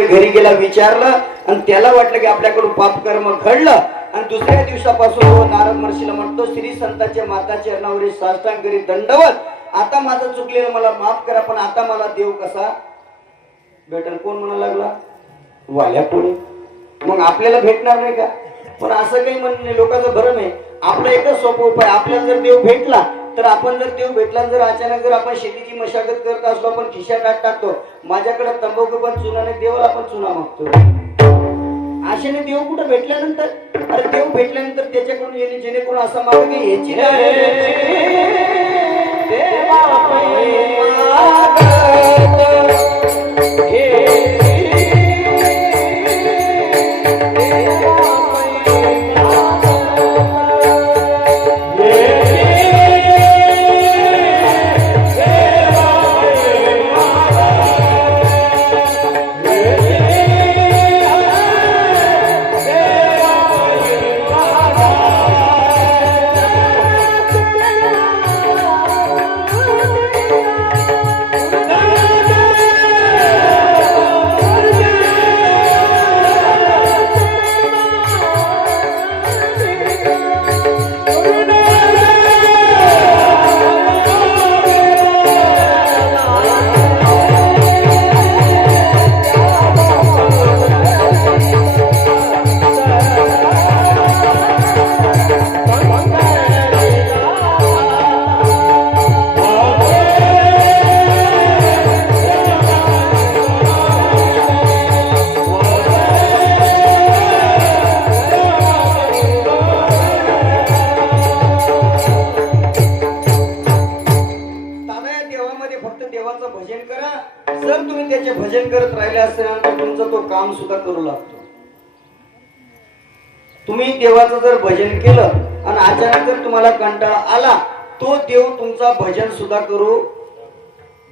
तुम्ही घरी गेला विचारलं आणि त्याला वाटलं की आपल्याकडून पाप कर्म घडलं आणि दुसऱ्या दिवसापासून नारद महर्षीला म्हणतो श्री संतांचे माताचे अनावरी साष्टांग करी दंडवत आता माझं चुकलेलं मला माफ करा पण आता मला देव कसा भेटल कोण म्हणा लागला वाल्या पुढे मग आपल्याला भेटणार नाही का पण असं काही म्हणणं नाही लोकांचं भरम आहे आपला एकच सोपा उपाय आपल्याला जर देव भेटला तर आपण जर देव भेटला जर अचानक जर आपण शेतीची मशागत करत असलो आपण खिशात हात टाकतो माझ्याकडे तंबाखू पण चुना नाही देवाला आपण चुना मागतो अशाने देव कुठं भेटल्यानंतर अरे देव भेटल्यानंतर त्याच्याकडून येणे जेणेकरून असं मागं की ह्याची भजन करत राहिले असल्यानंतर तुमचं तो काम सुद्धा करू लागतो तुम्ही देवाचं जर भजन केलं आणि अचानक जर तुम्हाला कंटाळा आला तो देव तुमचा भजन सुद्धा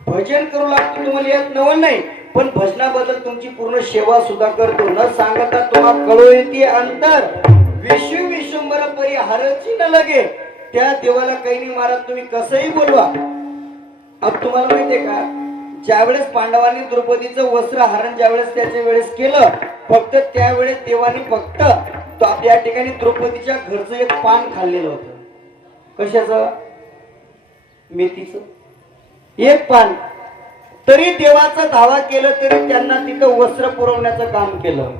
भजन करू लागतो तुम्हाला यात नवल नाही पण भजनाबद्दल तुमची पूर्ण सेवा सुद्धा करतो न सांगता तुम्हाला कळू येते अंतर विश्व विश्वंभर परी हरची न लगे त्या देवाला काही नाही महाराज तुम्ही कसंही बोलवा अब तुम्हाला माहितीये का ज्यावेळेस पांडवांनी द्रौपदीचं वस्त्र हरण ज्यावेळेस त्याच्या वेळेस केलं फक्त त्यावेळेस देवानी फक्त तो या ठिकाणी द्रौपदीच्या घरचं एक पान खाल्लेलं होतं कशाचं मेथीचं एक पान तरी देवाचा धावा केलं तरी त्यांना तिथं वस्त्र पुरवण्याचं काम केलं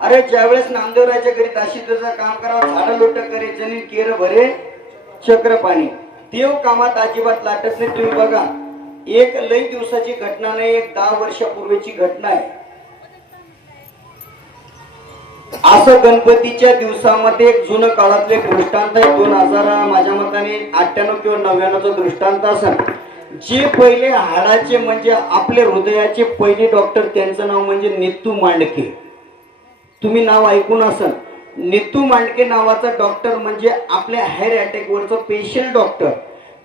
अरे ज्यावेळेस नामदेवराच्या घरी दाशीचं काम करावं झाडं लोट करे जनी केर भरे चक्र पाणी देव कामात अजिबात लाटत नाही तुम्ही बघा एक लई दिवसाची घटना नाही एक 10 वर्षापूर्वीची घटना आहे असं गणपतीच्या दिवसामध्ये एक जुनं काळातले दृष्टांत आहे 2000 माझ्या मताने 98 किंवा 99चा दृष्टांत असेल जे पहिले हाडाचे म्हणजे आपले हृदयाचे पहिले डॉक्टर त्यांचं नाव म्हणजे नेतू मांडके तुम्ही नाव ऐकून असाल नितू मांडके नावाचा डॉक्टर म्हणजे आपल्या हार्ट अटॅक वरचं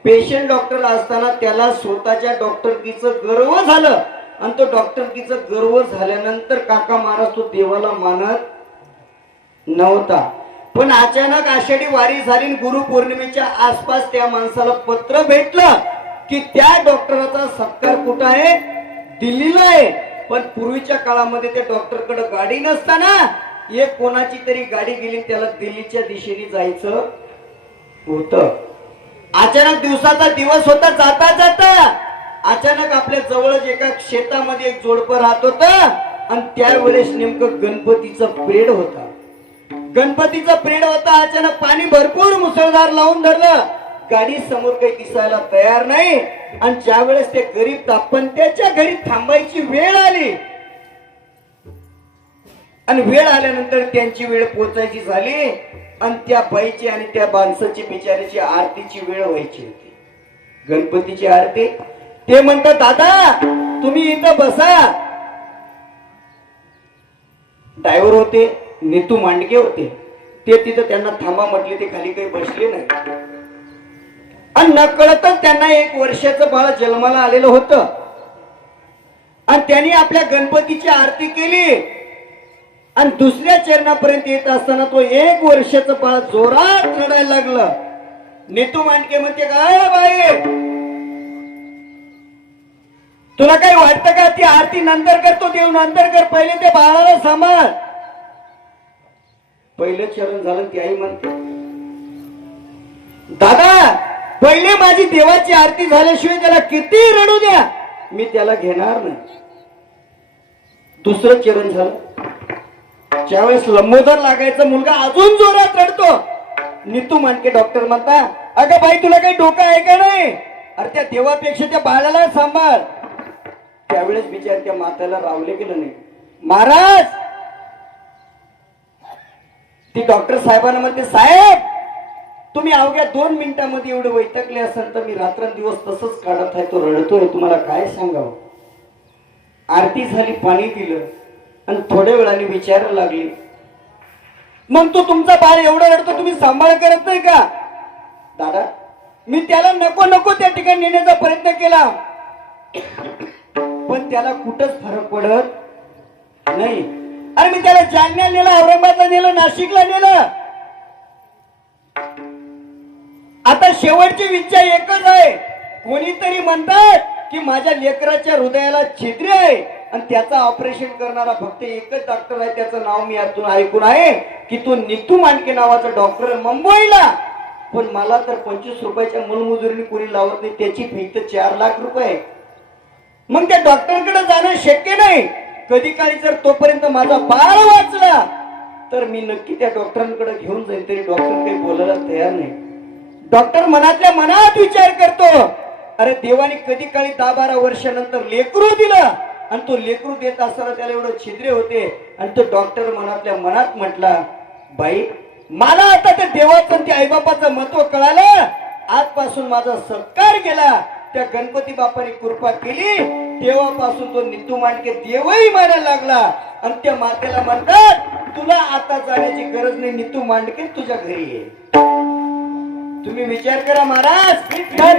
पेशंट डॉक्टर असताना त्याला स्वतःच्या डॉक्टरकीचं गर्व झालं आणि तो डॉक्टरकीचं गर्व झाल्यानंतर काका महाराज तो देवाला मानत नव्हता. पण अचानक आषाढी वारी झाली, गुरुपौर्णिमेच्या आसपास त्या माणसाला पत्र भेटलं की त्या डॉक्टराचा सत्कार कुठं आहे, दिल्लीला आहे. पण पूर्वीच्या काळामध्ये त्या डॉक्टरकडे गाडी नसताना एक कोणाची तरी गाडी गेली, त्याला दिल्लीच्या दिशेने जायचं होतं. अचानक दिवसाचा दिवस होता, जाता जाता अचानक आपल्या जवळच एका शेतामध्ये एक जोडपं राहत होत आणि त्यावेळेस नेमकं गणपतीचा पिरियड होता. अचानक पाणी भरपूर मुसळधार लावून धरलं, गाडी समोर काही दिसायला तयार नाही आणि ज्या वेळेस ते गरीब दाम्पत्याच्या घरी थांबायची वेळ आली आणि वेळ आल्यानंतर त्यांची वेळ पोचायची झाली आणि त्या बाईची आणि त्या माणसाची बिचारीची आरतीची वेळ व्हायची होती, गणपतीची आरती. ते म्हणतात दादा तुम्ही इथं बसा. ड्रायव्हर होते, नितू मांडके होते, ते तिथं त्यांना थांबा म्हटले, ते खाली काही बसले नाही. आणि नकळतच त्यांना 1 वर्षाचं बाळ जन्माला आलेलं होतं आणि त्यांनी आपल्या गणपतीची आरती केली आणि दुसऱ्या चरणापर्यंत येत असताना तो 1 वर्षाचं बाळ जोरात रडायला लागलं. नितू मांडके म्हणते काय बाई, तुला काही वाटतं का, ती आरती नंतर करतो, देव नंतर कर, पहिले ते बाळाला सांभाळ. पहिलं चरण झालं, ती आई म्हणते दादा पहिले माझी देवाची आरती झाल्याशिवाय त्याला किती रडू द्या, मी त्याला घेणार नाही. दुसरं चरण झालं, ज्यावेळेस लंबोदर लागायचा मुलगा अजून जोरात रडतो. नितू मांडके डॉक्टर म्हणता अगं बाई तुला काही डोकं आहे का नाही, अरे त्या देवापेक्षा त्या बाळाला सांभाळ. त्यावेळेस बिचार त्या माताला रावले गेलं नाही. महाराज ती डॉक्टर साहेबांना म्हणते साहेब तुम्ही अवघ्या 2 मिनिटांमध्ये एवढं वैतागले असाल तर मी रात्रंदिवस तसंच काढत आहे, तो रडतोय, तुम्हाला काय सांगावं. आरती झाली, पाणी दिलं आणि थोड्या वेळाने विचारायला लागली मग तो तुमचा बाळ एवढं रडतो तुम्ही सांभाळ करत नाही का. दादा मी त्याला नको त्या ठिकाणी नेण्याचा प्रयत्न केला पण त्याला कुठंच फरक पडत नाही. अरे मी त्याला जालन्याला नेलं, औरंगाबादला नेलं, नाशिकला नेलं. आता शेवटची इच्छा एकच आहे, कोणीतरी म्हणतात की माझ्या लेकराच्या हृदयाला छिद्र आहे आणि त्याचं ऑपरेशन करणारा फक्त एकच डॉक्टर आहे, त्याचं नाव मी यातून ऐकून आहे की तो नितू मांडके नावाचा डॉक्टर मुंबईला. पण मला तर 25 रुपयाच्या मूलमजुरीने कोणी लावत नाही, त्याची फी तर 4 लाख रुपये. मग त्या डॉक्टरकडे जाणं शक्य नाही. कधी काळी जर तोपर्यंत माझा बाळ वाचला तर मी नक्की त्या डॉक्टरांकडे घेऊन जाईल. तरी डॉक्टर काही बोलायला तयार नाही. डॉक्टर मनातल्या मनात विचार करतो, अरे देवाने कधी काळी 10-12 वर्षानंतर लेकरू दिलं आणि तो लेकरू देत असताना त्याला एवढं छिद्रे होते आणि तो डॉक्टर मनातल्या मनात म्हटला बाई मला आता त्या देवाचं आणि त्या आईबापाचं महत्व कळालं, आजपासून माझा सत्कार केला, त्या गणपती बापाने कृपा केली, तेव्हापासून तो नितू मांडके देवही मानायला लागला. आणि त्या मातेला म्हणतात तुला आता जाण्याची गरज नाही, नितू मांडके तुझ्या घरी ये. तुम्ही विचार करा महाराज, विठ्ठल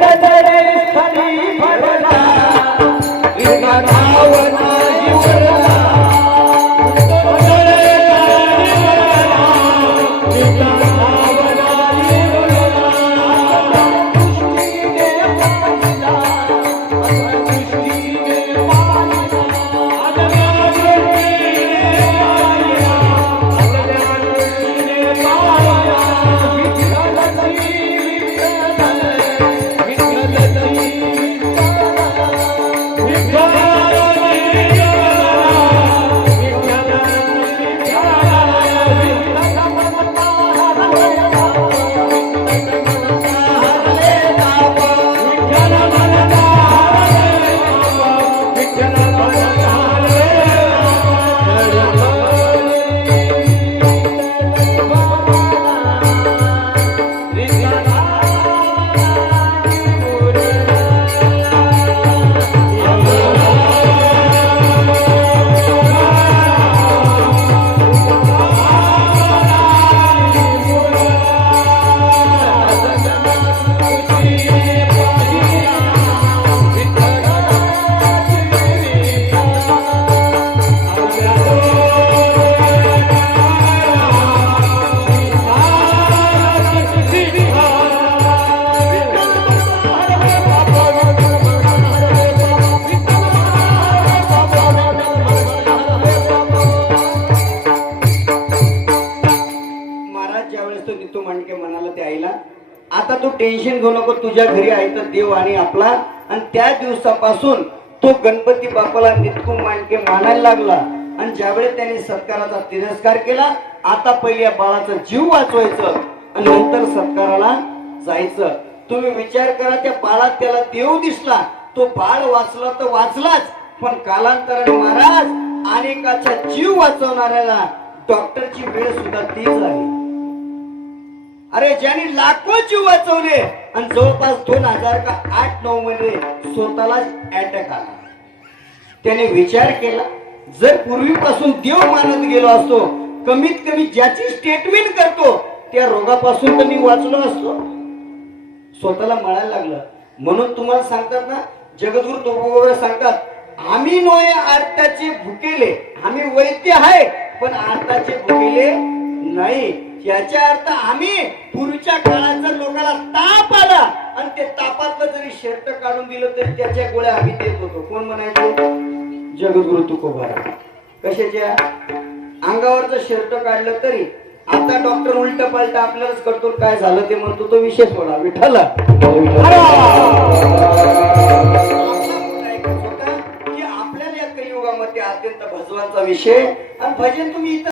आता तू टेन्शन घेऊ नको, तुझ्या घरी आहे तर देव आणि आपला. आणि त्या दिवसापासून तो गणपती बाप्पाला नितकून मांडके मानायला लागला. आणि ज्यावेळेस त्याने सत्काराचा तिरस्कार केला, आता पहिले या बाळाचा जीव वाचवायचं आणि नंतर सत्काराला जायचं. तुम्ही विचार करा, त्या बाळात त्याला देव दिसला, तो बाळ वाचला तर वाचलाच, पण कालांतराने महाराज अनेकाचा जीव वाचवणाऱ्याला डॉक्टरची वेळ सुद्धा तीच आली. अरे ज्यांनी लाखो जीव वाचवले आणि जवळपास 2000 का 8-9 मध्ये स्वतःलाच अटॅक आला. त्याने विचार केला, जर पूर्वीपासून देव मानत गेलो असतो, कमीत कमी ज्याची स्टेटमेंट करतो त्या रोगापासून तर मी वाचलो असतो. स्वतःला म्हणायला लागलं. म्हणून तुम्हाला सांगतात ना, जगद्गुरु तुकोबा सांगतात, आम्ही नोये आरताचे भुकेले, आम्ही वैद्य आहे पण आरताचे भुकेले नाही. याचा अर्थ आम्ही पूर्वीच्या काळात जर लोकांना ताप आला आणि ते तापातलं जरी शर्ट काढून दिलं तरी त्याच्या गोळ्या आम्ही देत होतो. कोण म्हणायचो? जगद्गुरु तुकोबा. कशाच्या? अंगावरचं शर्ट काढलं तरी. आता डॉक्टर उलट पालट आपल्यालाच करतो, काय झालं ते म्हणतो, तो विषय सोडा. विठ्ठला की आपल्याला या कलियुगामध्ये अत्यंत भजवांचा विषय. आणि भजन तुम्ही इथं